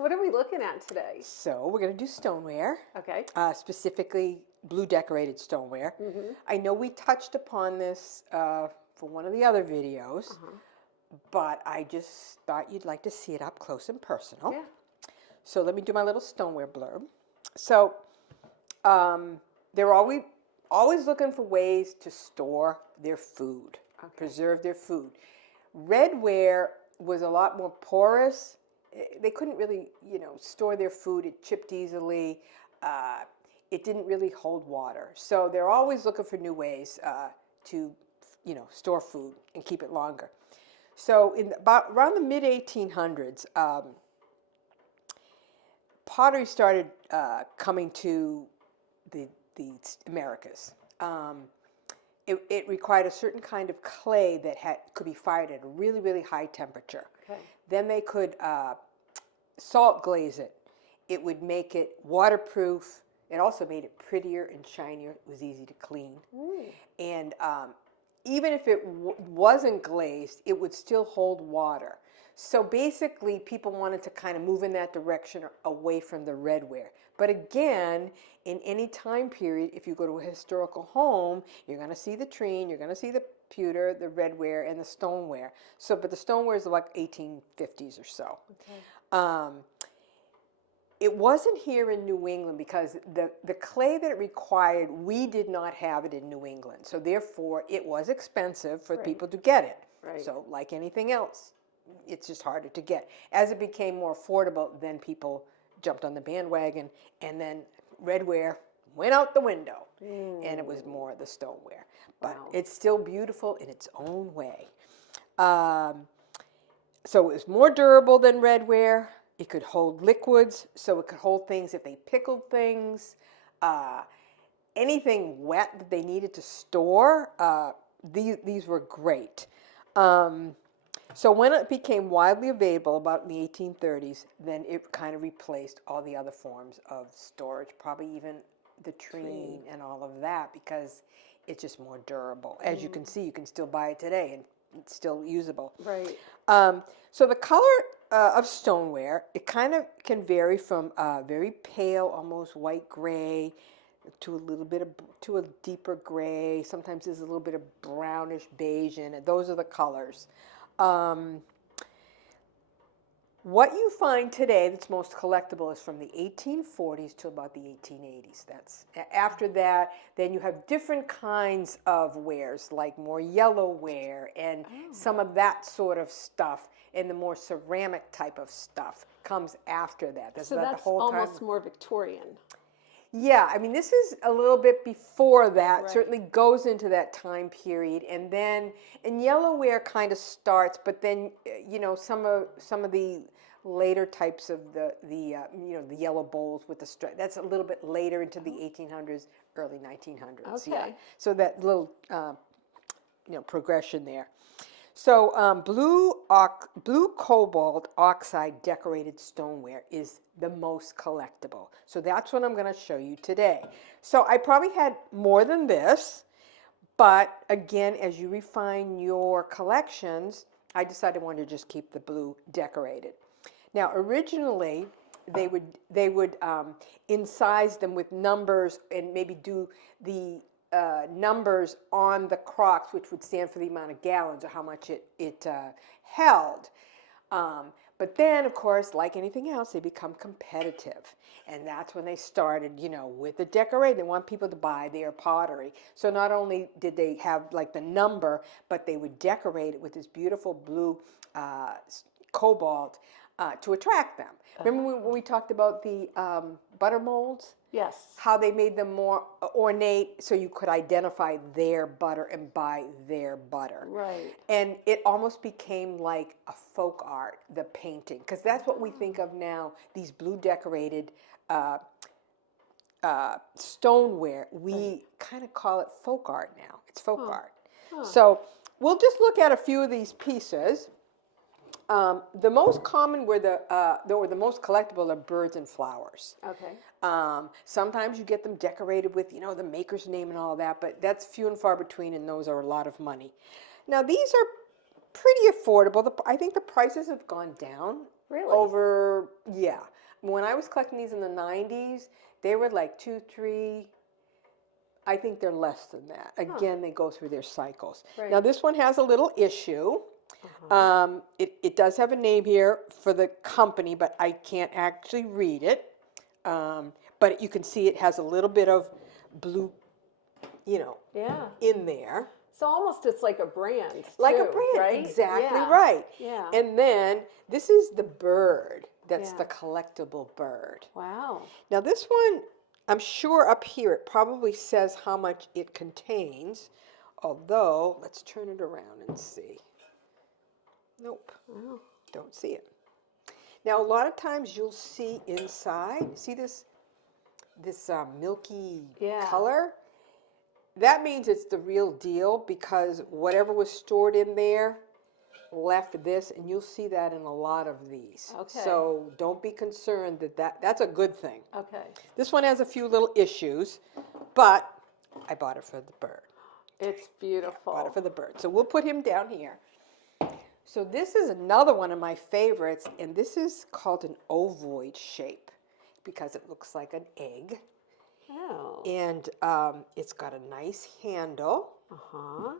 What are we looking at today? So we're going to do stoneware, Okay. specifically blue decorated stoneware. I know we touched upon this for one of the other videos, but I just thought you'd like to see it up close and personal. Yeah. So let me do my little stoneware blurb. So they're always looking for ways to store their food, preserve their food. Redware was a lot more porous. They couldn't really, store their food. It chipped easily. It didn't really hold water. So they're always looking for new ways to, store food and keep it longer. So around the mid 1800s, pottery started coming to the Americas. It required a certain kind of clay that could be fired at a really, really high temperature. Okay. Then they could salt glaze it. It would make it waterproof. It also made it prettier and shinier. It was easy to clean. And even if it wasn't glazed, it would still hold water. So basically, people wanted to kind of move in that direction away from the redware. But again, in any time period, if you go to a historical home, you're going to see the treen, you're going to see the pewter, the redware, and the stoneware. So, but the stoneware is like 1850s or so. Okay. It wasn't here in New England because the clay that it required, we did not have it in New England. So therefore, it was expensive for people to get it. Right. So like anything else, it's just harder to get. As it became more affordable, then people jumped on the bandwagon, and then redware went out the window, and it was more the stoneware. But it's still beautiful in its own way. So it was more durable than redware. It could hold liquids, so it could hold things if they pickled things. Anything wet that they needed to store, these were great. So when it became widely available about in the 1830s, then it kind of replaced all the other forms of storage, probably even the treen and all of that, because it's just more durable. As you can see, you can still buy it today and it's still usable. Right. So the color of stoneware, it kind of can vary from very pale, almost white gray, to a deeper gray. Sometimes there's a little bit of brownish beige in it. Those are the colors. What you find today that's most collectible is from the 1840s to about the 1880s. After that, then you have different kinds of wares, like more yellow ware and some of that sort of stuff, and the more ceramic type of stuff comes after that. So that's almost more Victorian. Yeah, I mean, this is a little bit before that, certainly goes into that time period. And then, and yellowware kind of starts, but then, some of the later types of the yellow bowls with the stripe, that's a little bit later into the 1800s, early 1900s. Okay. Yeah. So that little, progression there. So blue cobalt oxide decorated stoneware is the most collectible. So that's what I'm going to show you today. So I probably had more than this, but again, as you refine your collections, I decided I wanted to just keep the blue decorated. Now, originally, they would incise them with numbers and maybe do the numbers on the crocks, which would stand for the amount of gallons or how much it held. But then, of course, like anything else, they become competitive. And that's when they started, with the decorating. They want people to buy their pottery. So not only did they have like the number, but they would decorate it with this beautiful blue cobalt to attract them. Remember when we talked about the butter molds? Yes. How they made them more ornate so you could identify their butter and buy their butter. Right. And it almost became like a folk art, the painting, because that's what we think of now, these blue decorated stoneware. We kind of call it folk art now. It's folk art. So we'll just look at a few of these pieces. The most common were the most collectible are birds and flowers. Okay. Sometimes you get them decorated with, the maker's name and all that, but that's few and far between, and those are a lot of money. Now, these are pretty affordable. I think the prices have gone down Really? over, yeah. When I was collecting these in the 90s, they were like 2, 3. I think they're less than that. Again, they go through their cycles. Right. Now, this one has a little issue. It does have a name here for the company, but I can't actually read it. But you can see it has a little bit of blue, Yeah. in there. So almost it's like a brand. Like a too, brand, right? exactly Yeah. right. Yeah. And then this is the bird. That's Yeah. the collectible bird. Wow. Now this one, I'm sure up here it probably says how much it contains. Although, let's turn it around and see. Nope, Wow. don't see it. Now a lot of times you'll see inside, see this milky color? That means it's the real deal because whatever was stored in there left this, and you'll see that in a lot of these. Okay. So don't be concerned that's a good thing. Okay. This one has a few little issues, but I bought it for the bird. It's beautiful. Bought it for the bird. So we'll put him down here. So this is another one of my favorites, and this is called an ovoid shape because it looks like an egg. Oh. And it's got a nice handle, Uh-huh.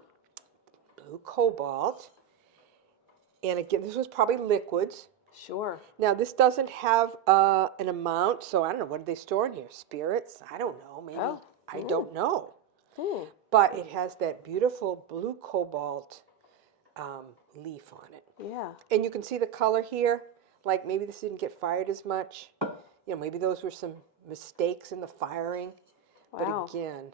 blue cobalt. And again, this was probably liquids. Sure. Now, this doesn't have an amount, so I don't know. What do they store in here? Spirits? I don't know. Maybe. Oh. I don't know. Hmm. But it has that beautiful blue cobalt leaf on it. Yeah. And you can see the color here. Like maybe this didn't get fired as much. Maybe those were some mistakes in the firing. Wow. But again,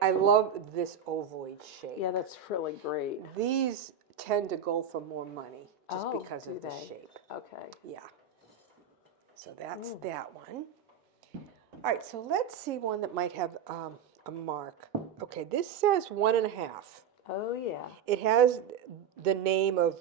I love this ovoid shape. Yeah, that's really great. These tend to go for more money just because do of the they? shape. Okay. Yeah. So that's that one. All right, so let's see one that might have a mark. Okay, this says 1.5. Oh, yeah. It has the name of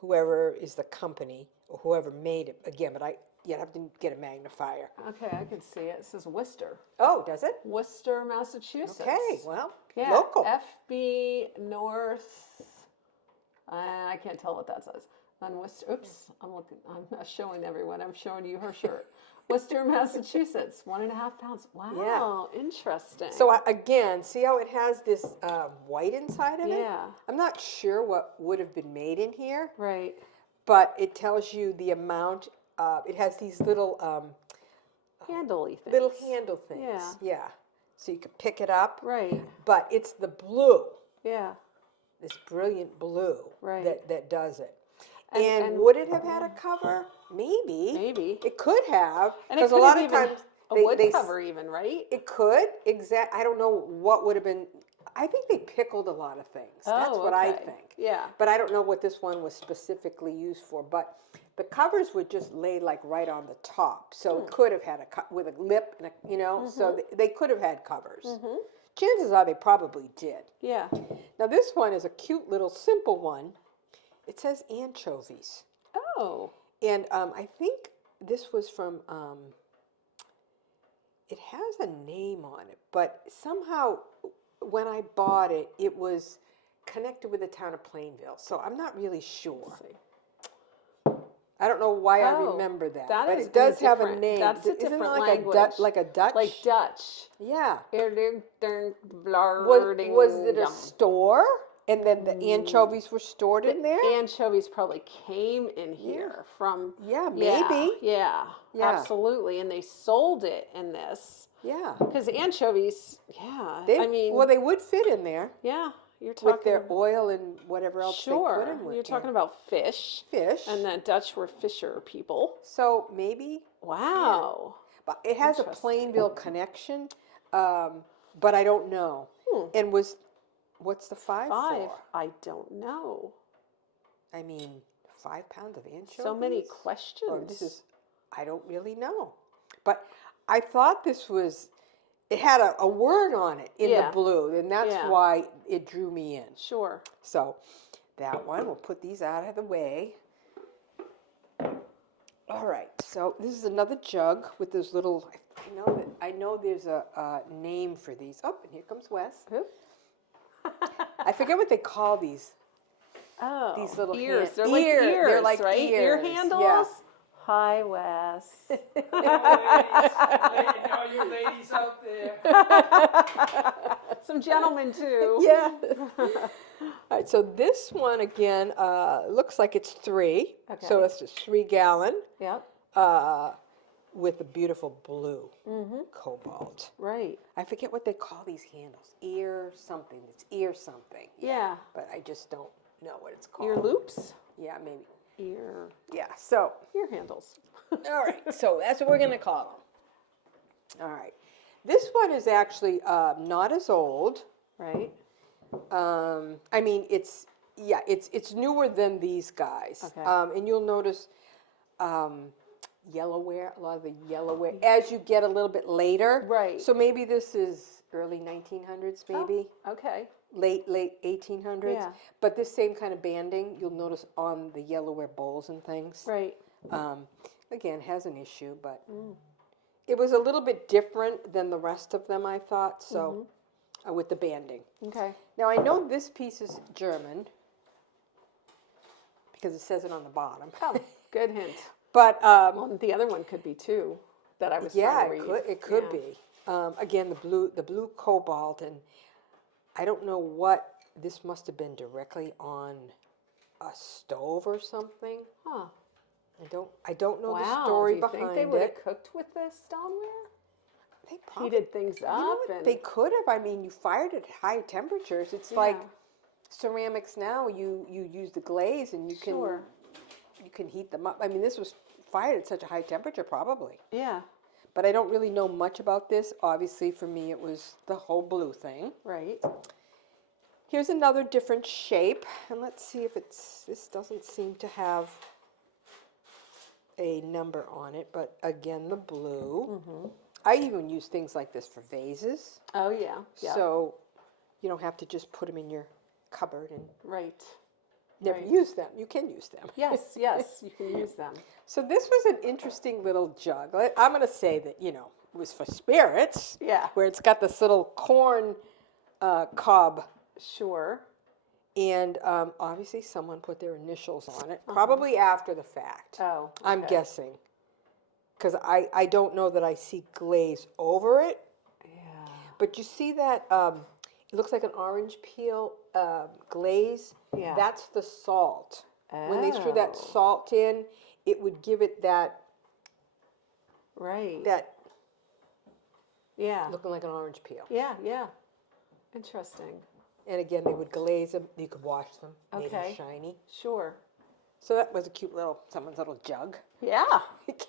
whoever is the company or whoever made it. Again, but I have to get a magnifier. Okay, I can see it. It says Worcester. Oh, does it? Worcester, Massachusetts. Okay, well, Yeah. local. FB North. I can't tell what that says. On Worcester. Oops, I'm not showing everyone. I'm showing you her shirt. Worcester, Massachusetts. 1.5 pounds. Wow. Yeah. Interesting. So again, see how it has this white inside of it? Yeah. I'm not sure what would have been made in here, Right. but it tells you the amount. It has these little Handly things. little handle things. Yeah. Yeah. So you can pick it up. Right. But it's the blue, Yeah. this brilliant blue, Right. that does it. And would it have had a cover? Maybe. Maybe. It could have. And it Because a could lot have of even times a wood cover even, right? It could. I don't know what would have been. I think they pickled a lot of things. That's what I okay. think. Yeah. But I don't know what this one was specifically used for. But the covers would just lay like right on the top. So it could have had with a lip, and so they could have had covers. Chances are they probably did. Yeah. Now this one is a cute little simple one. It says anchovies. Oh. And I think this was from, it has a name on it, but somehow when I bought it, it was connected with the town of Plainville. So I'm not really sure. Let's see. I don't know why I Oh, remember that, that but is it does have a different. name. That's a Isn't it different like language. like a Dutch? Like Dutch. Yeah. Was Was it a store? And then the anchovies were stored in there? Anchovies probably came in here from. Yeah, maybe. Yeah, Yeah. absolutely. And they sold it in this. Yeah. Because anchovies, Well, they would fit in there yeah, you're talking. with their oil and whatever else they put in with You're it. talking about fish. Fish. And the Dutch were fisher people. So maybe, Wow. but it has a Plainville connection, but I don't know. And what's the 5 5. for? I don't know. I mean, 5 pounds of anchovies? So many questions. Or I don't really know. But I thought it had a word on it in the blue, and that's why it drew me in. Sure. So that one, we'll put these out of the way. All right, so this is another jug with those little, I know there's a name for these. Oh, and here comes Wes. Who? I forget what they call these. Oh, these little ears. hand- They're like ear- ears, they're like right? Ear ears, handles. yeah. Hi, Wes. All you ladies out there. Some gentlemen too. Yeah. All right, so this one again looks like it's 3. So Okay. it's a 3-gallon Yep. with a beautiful blue cobalt. Right. I forget what they call these handles. Ear something. It's ear something. Yeah. But I just don't know what it's called. Ear loops. Yeah, maybe. Ear So, handles. all right. So that's what we're going to call them. All right. This one is actually not as old. Right. I mean, it's newer than these guys. Okay. And you'll notice yellowware, a lot of the yellowware, as you get a little bit later. Right. So maybe this is early 1900s, maybe. Okay. Late 1800s. Yeah. But this same kind of banding, you'll notice on the yellowware bowls and things. Right. Again, has an issue, but it was a little bit different than the rest of them, I thought, so with the banding. Okay. Now, I know this piece is German because it says it on the bottom. Oh, good hint. But, Well, the other one could be too. That I was yeah, trying to read. it could Yeah. be. Again, the blue cobalt, and I don't know what, this must have been directly on a stove or something. Huh. I don't know the Wow. story Do you behind think they would it. have cooked with the stoneware? They probably, Heated things you know up what, and they could have. I mean, you fired at high temperatures. It's like ceramics now. You use the glaze and you can heat them up. I mean, this was fired at such a high temperature, probably. Yeah. But I don't really know much about this. Obviously, for me, it was the whole blue thing. Right. Here's another different shape, and let's see if it's. This doesn't seem to have a number on it, but again, the blue. I even use things like this for vases, Oh yeah. Yeah. so you don't have to just put them in your cupboard and Right. never Right. use them. You can use them. Yes. Yes. You can use them. So this was an interesting little jug. I'm going to say that, it was for spirits. Yeah. Where it's got this little corn cob. Sure. And obviously someone put their initials on it, probably after the fact. Oh. I'm okay. guessing. Because I don't know that I see glaze over it. Yeah. But you see that it looks like an orange peel glaze? Yeah. That's the salt. When they threw that Oh. salt in, it would give it that Right. Yeah. looking like an orange peel. Yeah. Yeah. Interesting. And again, they would glaze them. You could wash them. Made them Okay. shiny. Sure. So that was a cute someone's little jug. Yeah.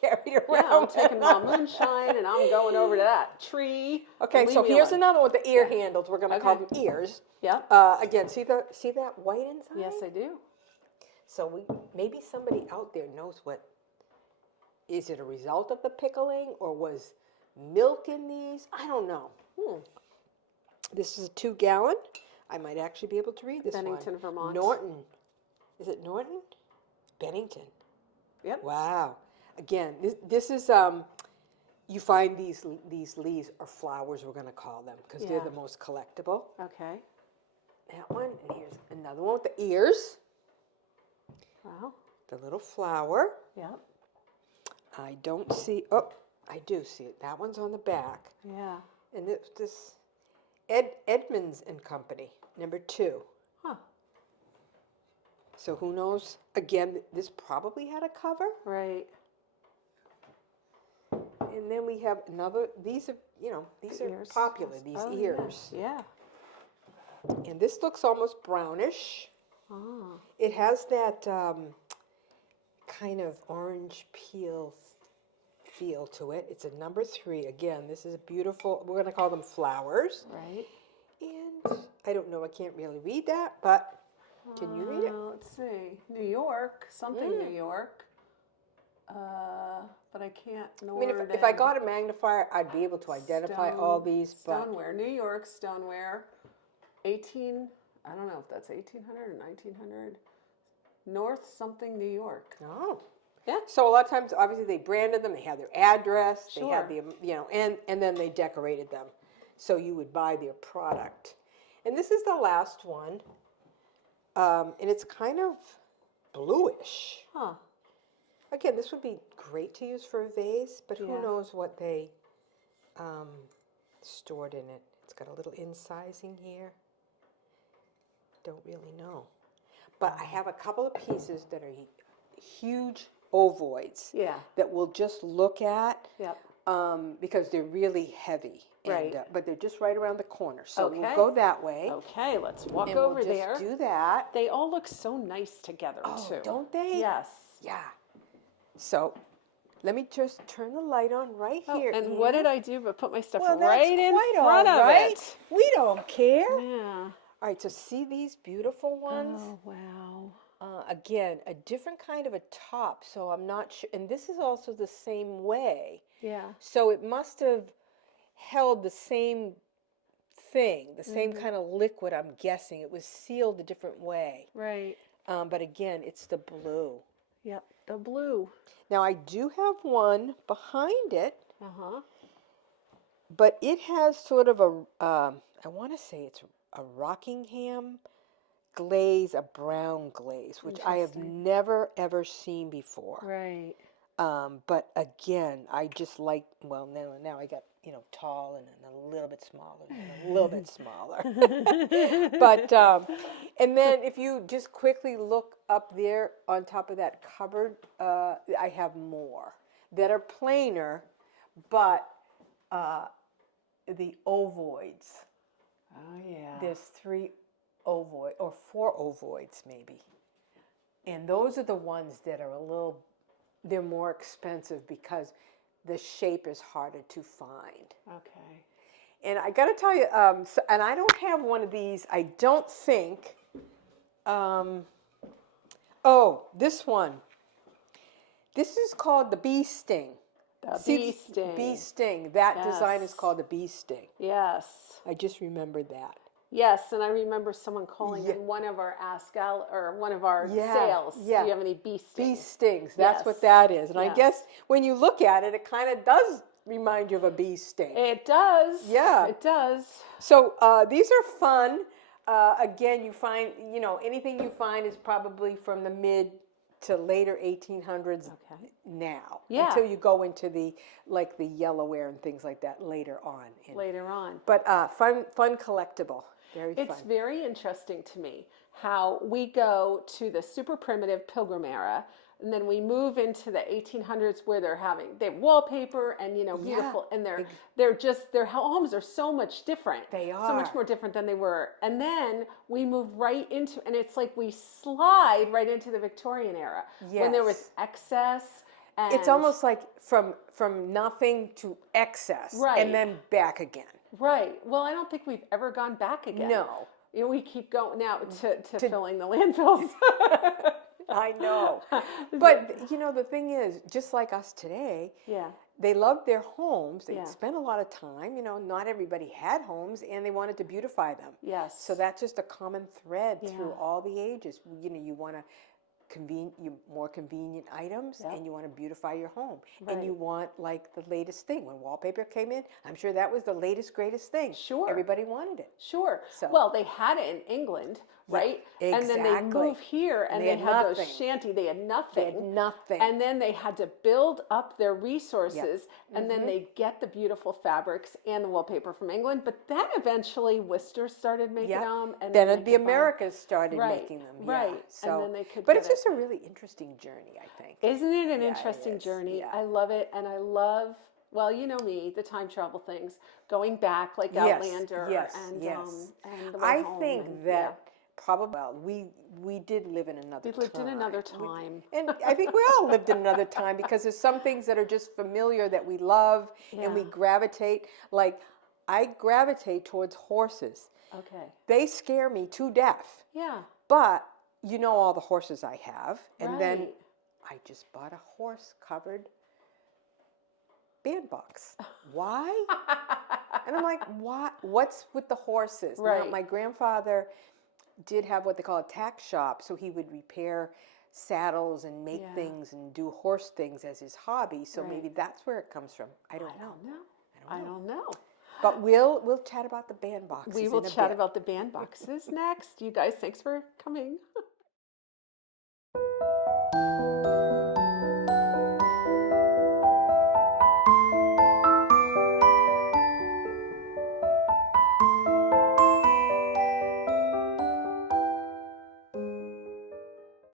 Carried around. Yeah. I'm taking my moonshine and I'm going over to that tree. Okay, and so leave me here's alone. another one with the ear handles. We're going to call them ears. Yep. Again, see that white inside? Yes, I do. So maybe somebody out there knows what. Is it a result of the pickling, or was milk in these? I don't know. This is a 2-gallon. I might actually be able to read this Bennington, one. Vermont. Norton. Is it Norton? Bennington. Yep. Wow. Again, this is you find these leaves or flowers, we're going to call them, because they're Yeah. the most collectible. Okay. That one, and here's another one with the ears, Wow. the little flower. Yep. I don't see. Oh, I do see it. That one's on the back, Yeah. and this Edmonds and Company, number 2. Huh. So who knows? Again, this probably had a cover. Right. And then we have another. These are these are Ears. popular. These Oh, ears, Yeah. and this looks almost brownish. Oh. It has that kind of orange peel feel to it. It's a number 3. Again, this is a beautiful. We're going to call them flowers. Right. And I don't know. I can't really read that, but can you read it? Let's see. New York. Something New York. But I can't. I mean, if I got a magnifier, I'd be able to identify all these. But Stoneware. New York stoneware. 18. I don't know if that's 1800 or 1900. North something New York. oh. Yeah. So a lot of times, obviously, they branded them. They had their address. They had Sure. the, and then they decorated them, so you would buy their product. And this is the last one. And it's kind of bluish. Huh. Again, this would be great to use for a vase, but who Yeah. knows what they stored in it. It's got a little incising here. Don't really know. But I have a couple of pieces that are huge ovoids Yeah. that we'll just look at Yep. because they're really heavy. Right. And, but they're just right around the corner. So Okay. we'll go that way. Okay, let's walk And over we'll just there. do that. They all look so nice together, too. Don't they? Yes. Yeah. So let me just turn the light on right here. And what did I do but put my stuff Well, that's right in quite front all of right. it? We don't care. Yeah. All right, so see these beautiful ones? Oh, wow. Again, a different kind of a top, so I'm not sure. And this is also the same way. Yeah. So it must have held the same thing, the same kind of liquid, I'm guessing. It was sealed a different way. Right. But again, it's the blue. Yep. The blue. Now, I do have one behind it, Uh-huh. but it has sort of a, I want to say it's a Rockingham glaze, a brown glaze, which I have never, ever seen before. Right. But again, I just like, well, now I got, tall and then a little bit smaller and a little bit smaller. But, and then if you just quickly look up there on top of that cupboard, I have more that are plainer, but the ovoids. Oh, yeah. There's 3 ovoid or 4 ovoids maybe. And those are the ones that are they're more expensive because the shape is harder to find. Okay. And I got to tell you, and I don't have one of these, I don't think. This one. This is called the bee sting. The bee sting. Bee sting. That design is Yes. called the bee sting. Yes. I just remembered that. Yes, and I remember someone calling in one of our one of our sales. Yeah. Do you have any bee stings? Bee stings. That's what Yes. that is. And I Yes. guess when you look at it, it kind of does remind you of a bee sting. It does. Yeah. It does. So these are fun. Again, you find, anything you find is probably from the mid to later 1800s now. Yeah. Until you go into the yellowware and things like that later on. Later on. But fun collectible. Very fun. It's very interesting to me how we go to the super primitive Pilgrim era, and then we move into the 1800s where they have wallpaper and beautiful, and their homes are so much different. They so much are. more different than they were. And then we move right into, and it's like we slide right into the Victorian era when there was excess. And It's almost like from nothing to excess, Right. and then back again. right. Well, I don't think we've ever gone back again. No. We keep going now to filling the landfills. I know. But, the thing is, just like us today, Yeah. they loved their homes. They Yeah. spent a lot of time. Not everybody had homes, and they wanted to beautify them. Yes. So that's just a common thread through Yeah. all the ages. You want to more convenient items, Yep. and you want to beautify your home. Right. And you want the latest thing. When wallpaper came in, I'm sure that was the latest, greatest thing. Sure. Everybody wanted it. Sure. So- Well, they had it in England, right? And then they exactly. move here, and And they they had had those nothing. shanty. They had nothing. They had nothing. And then they had to build up their resources, and Mm-hmm. then they get the beautiful fabrics and the wallpaper from England. But then eventually Worcester started making Yep. them, and Then they the could buy- Americas started Right, making them. right. Yeah. And So, then they could but get it's it. just a really interesting journey, I think. Isn't it an Yeah, it interesting is. journey? Yeah. I love it, and I love. Well, you know me, the time travel things, going back like Yes, Outlander, yes, and yes. and the way I home, think and, that probably we did live in another we lived time. in another time. And I think we all lived in another time because there's some things that are just familiar that we love and we Yeah. gravitate. Like I gravitate towards horses. Okay. They scare me to death. Yeah. But all the horses I have. And then Right. I just bought a horse covered bandbox. Why? And I'm like, what? What's with the horses? Now, Right. my grandfather did have what they call a tack shop, so he would repair saddles and make Yeah. things and do horse things as his hobby. So Right. maybe that's where it comes from. I don't I know. don't know. I don't know. But we'll chat about the bandboxes. We will in a chat bit. about the bandboxes next. You guys, thanks for coming.